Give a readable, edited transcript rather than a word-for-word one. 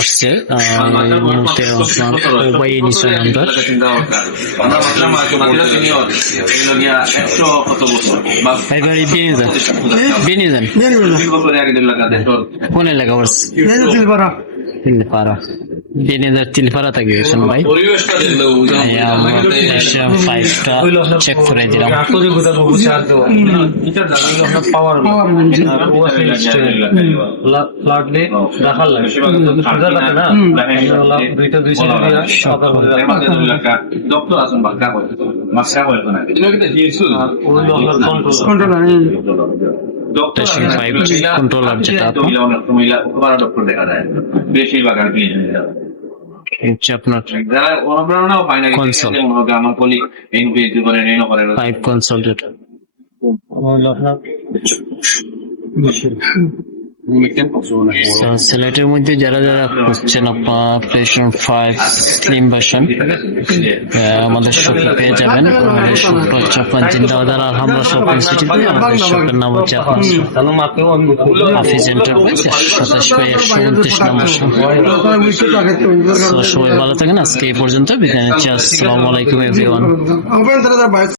আসছে মুহূর্তে ওবাই নিশ্চয় নামটা একবারই বিয়ে যান কোন এলাকা পড়ছে তিলপাড়া বিনিদার তিলপাড়া থেকে গেছেন ভাই ফাইভটা চেক করে দিলাম কন্ট্রোলার যেটা বেশিরভাগ আর কি আপনার যারা অনুপ্রেরণাও পায় না কনসোল আমার কলি এনপিএসি করে রেনো করে 5 কনসোল যেটা সিলেটের মধ্যে যারা যারা খুঁজছেন আপনার প্লেস্টেশন 5 স্লিম ভার্সন আমাদের শপে পেয়ে যাবেন। আমাদের শপটা হচ্ছে আপনার জিন্দাবাদ আলহামরা শপিং সিটিতে। আমাদের শপের নাম হচ্ছে আপনার হাফিজ এন্টারপ্রাইজ 27/129 নম্বর শপ। সবাই ভালো থাকেন। আজকে এই পর্যন্ত বিদায় নিচ্ছি। আসসালামু আলাইকুম এভরিওয়ান।